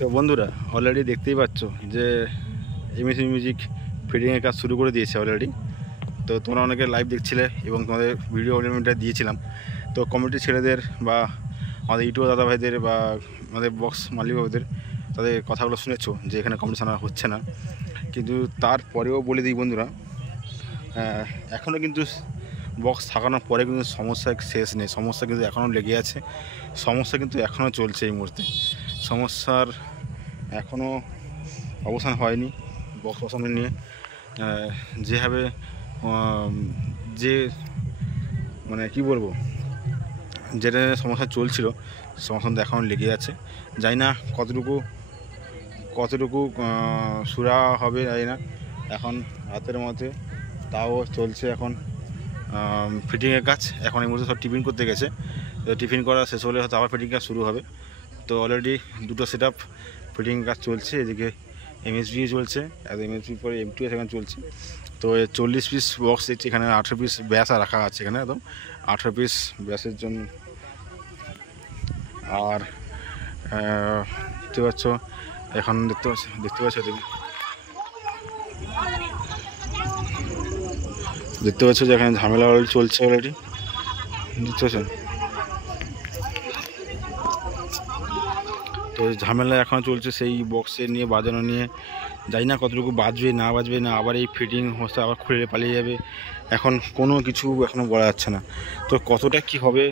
তো বন্ধুরা অলরেডি দেখতেই পাচ্ছ যে এমএসি মিউজিক ফিটিংয়ের কাজ শুরু করে দিয়েছে অলরেডি। তো তোমরা অনেকে লাইভ দেখছিলে এবং তোমাদের ভিডিও অলিমিটটা দিয়েছিলাম। তো কমিটির ছেলেদের বা আমাদের ইউটিউব দাদা ভাইদের বা আমাদের বক্স মালিক ভাইদের তাদের কথাগুলো শুনেছো যে এখানে কম্পিটিশন হচ্ছে না, কিন্তু তারপরেও বলে দিই বন্ধুরা, এখনও কিন্তু বক্স থাকানোর পরে কিন্তু সমস্যা শেষ নেই, সমস্যা কিন্তু এখনও লেগে আছে, সমস্যা কিন্তু এখনও চলছে। এই মুহূর্তে সমস্যার এখনও অবসান হয়নি। বক্স বসানো নিয়ে যেভাবে যে মানে কি বলবো, যেটা সমস্যা চলছিল সমস্যা তো এখনও লেগে আছে। জানি না কতটুকু সুরা হবে জানি না এখন রাতের মধ্যে, তাও চলছে এখন ফিটিংয়ের কাজ। এখন এই মুহূর্তে সব টিফিন করতে গেছে, তো টিফিন করা শেষ হলে হয়তো আবার ফিটিং কাজ শুরু হবে। তো অলরেডি দুটো সেট আপ ফিটিং কাজ চলছে, এদিকে এমএসবি চলছে, আর এমএসবি পরে M2 সেখানে চলছে। তো 40 পিস বক্স দেখছি এখানে, 18 পিস ব্যাস রাখা আছে এখানে, একদম 18 পিস ব্যাসের জন্য। আর দেখতে পাচ্ছ এখন দেখতে পাচ্ছ যে এখানে ঝামেলা চলছে অলরেডি, দেখতে পাচ্ছ। তো ঝামেলা এখন চলছে সেই বক্সে নিয়ে বাজানো নিয়ে, জানি না কতটুকু বাজবে না বাজবে, না আবার এই ফিটিং হচ্ছে আবার খুলে পালিয়ে যাবে, এখন কোনো কিছু এখনও বলা যাচ্ছে না। তো কতটা কি হবে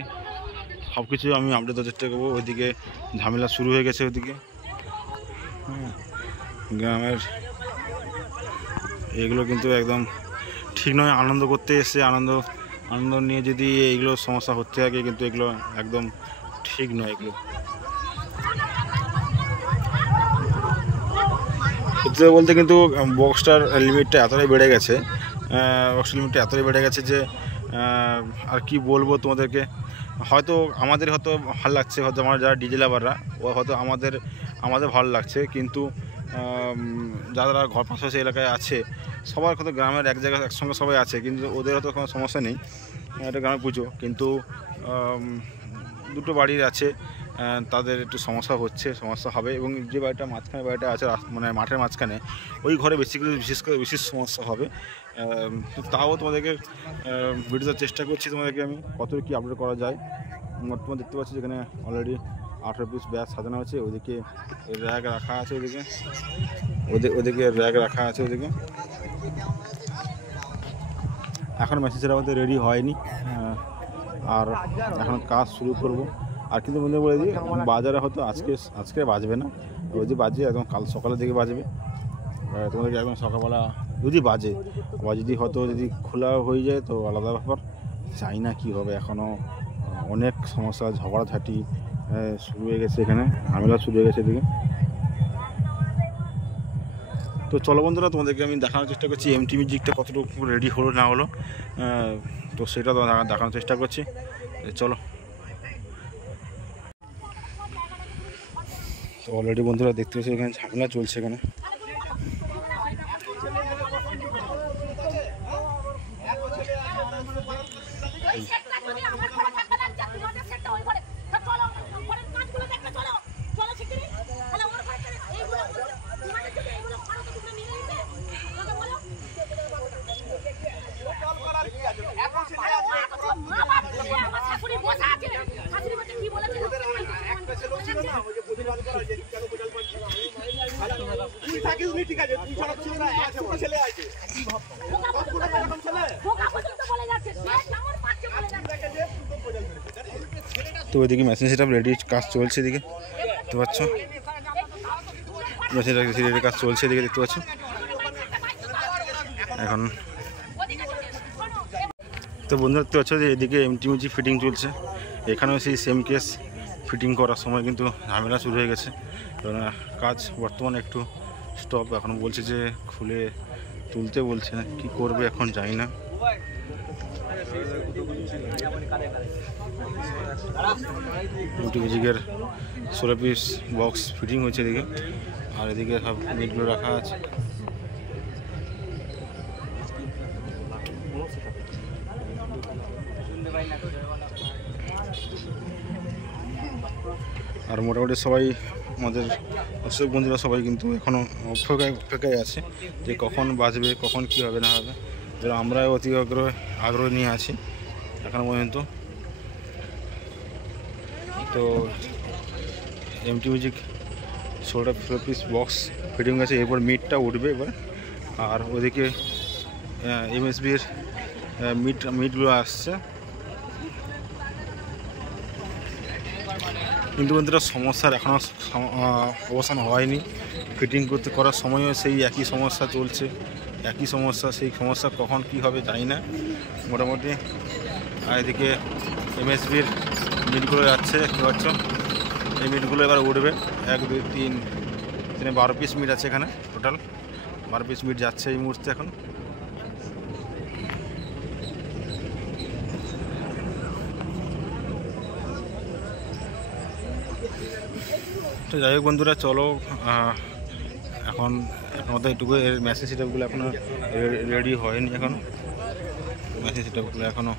সব কিছু আমি আপডেট দেওয়ার চেষ্টা করবো। ওইদিকে ঝামেলা শুরু হয়ে গেছে ওইদিকে, গ্রামের এগুলো কিন্তু একদম ঠিক নয়। আনন্দ করতে এসে আনন্দ নিয়ে যদি এইগুলো সমস্যা হতে থাকে, কিন্তু এগুলো একদম ঠিক নয়। এগুলো সত্যি বলতে কিন্তু বক্সটার লিমিটটা এতটাই বেড়ে গেছে, যে আর কি বলবো তোমাদেরকে। হয়তো আমাদের ভালো লাগছে, হয়তো আমার যারা ডিজে লাভাররা ও হয়তো আমাদের ভালো লাগছে, কিন্তু যারা ঘর পাশাপাশি এলাকায় আছে সবার হয়তো গ্রামের এক জায়গায় একসঙ্গে সবাই আছে, কিন্তু ওদের হয়তো কোনো সমস্যা নেই, এটা গ্রামে পুজো। কিন্তু দুটো বাড়ির আছে, তাদের একটু সমস্যা হবে। এবং যে বাড়িটা মাঝখানে বাড়িটা আছে মানে মাঠের মাঝখানে, ওই ঘরে বিশেষ সমস্যা হবে। তাও তোমাদেরকে ভিডিওতে চেষ্টা করছি, তোমাদেরকে আমি কত কী আপলোড করা যায়। বর্তমানে দেখতে পাচ্ছি যেখানে অলরেডি 18 পিস ব্যাস সাজানো আছে, ওইদিকে র্যাক রাখা আছে, ওইদিকে র্যাক রাখা আছে ওইদিকে। এখন মেসেজের মধ্যে রেডি হয়নি, আর এখন কাজ শুরু করব। আর কিন্তু বন্ধু বলে দিই, বাজারে হয়তো আজকে বাজবে না, যদি বাজে একদম কাল সকালের দিকে বাজবে। তোমাদেরকে একদম সকালবেলা যদি বাজে, আবার যদি খোলা হয়ে যায় তো আলাদা ব্যাপার। জানি না কী হবে, এখনও অনেক সমস্যা, ঝগড়াঝাটি শুরু হয়ে গেছে, এখানে ঝামেলা শুরু হয়ে গেছে এদিকে। তো চলো বন্ধুরা, তোমাদেরকে আমি দেখানোর চেষ্টা করছি এমটি মিউজিকটা কতটুকু রেডি হলো না হলো, তো সেটা তো দেখানোর চেষ্টা করছি। চলো। তো অলরেডি বন্ধুরা দেখতে পাচ্ছি এখানে ঝামেলা চলছে এখানে। তো ওইদিকে মেশিন সেটআপ রেডি কাজ চলছে, এদিকে দেখতে পাচ্ছ মেশিন রেডি কাজ চলছে, এদিকে দেখতে পাচ্ছ। এখন তো বন্ধুরা দেখতে পাচ্ছ যে এদিকে এমটি মিউজিক ফিটিং চলছে, এখানেও সেই সেম কেস। ফিটিং করার সময় কিন্তু ঝামেলা শুরু হয়ে গেছে, কাজ বর্তমানে একটু স্টপ। এখন বলছে যে খুলে তুলতে বলছে, কি করবে এখন জানি না। এমটি মিউজিকের 16 পিস বক্স ফিটিং হয়েছে এদিকে, আর এদিকে সব নেটগুলো রাখা আছে। আর মোটামুটি সবাই আমাদের দর্শক বন্ধুরা সবাই কিন্তু এখনও অপেক্ষায় আছে যে কখন বাজবে, কখন কী হবে না হবে। আমরা অতি আগ্রহ নিয়ে আছি এখনো পর্যন্ত। তো এমটি মিউজিক 16টা পিস বক্স ফিটিং আছে, এরপর মিটটা উঠবে এবার। আর ওদিকে এমএসবির মিটগুলো আসছে। কিন্তু বন্ধুরা সমস্যার এখনও অবসান হয়নি। ফিটিং করার সময়ও সেই একই সমস্যা চলছে, একই সমস্যা। সেই সমস্যা কখন কি হবে জানি না। মোটামুটি এদিকে এমএসবির মিটগুলো যাচ্ছে, দেখতে পাচ্ছ। এই মিটগুলো এবার উঠবে। 1 2 3 12 পিস মিট আছে এখানে, টোটাল 12 পিস মিট যাচ্ছে এই মুহূর্তে এখন। তো যাই হোক বন্ধুরা, চলো এখন মতো এটুকু। এর মেশিন সেটআপগুলো এখনও রেডি হয়নি, এখন মেশিন সেটআপগুলো এখনও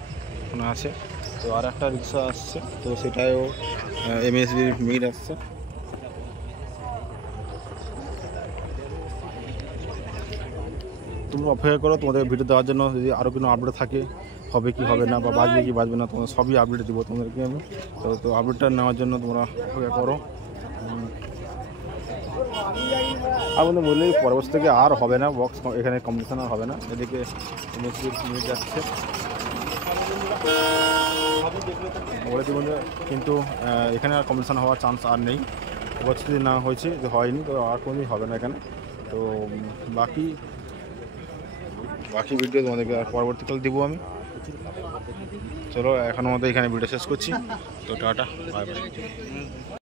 আছে। তো আর একটা রিক্সা আসছে, তো সেটাও এমএসবির মিট আসছে। তোমরা অপেক্ষা করো, তোমাদের ভিডিও দেওয়ার জন্য। যদি আরও কোনো আপডেট থাকে, হবে কি হবে না, বা বাজবে কি বাজবে না, তোমরা সবই আপডেট দেবো তোমাদেরকে আমি। তো আপডেটটা নেওয়ার জন্য তোমরা অপেক্ষা করো। আর বন্ধু বললেই পরবর্তী থেকে আর হবে না বক্স, এখানে কম্পিটিশন আর হবে না। এদিকে মিট যাচ্ছে বলে দিই বন্ধু, কিন্তু এখানে আর কম্পিটিশন হওয়ার চান্স আর নেই। অবশ্যই না হয়েছে, যে হয়নি, তো আর কোনোদিন হবে না এখানে। তো বাকি ভিডিও তোমাদেরকে পরবর্তীকালে দেবো আমি। চলো এখন আমাদের এখানে ভিডিও শেষ করছি। তো টাটা, বাই বাই।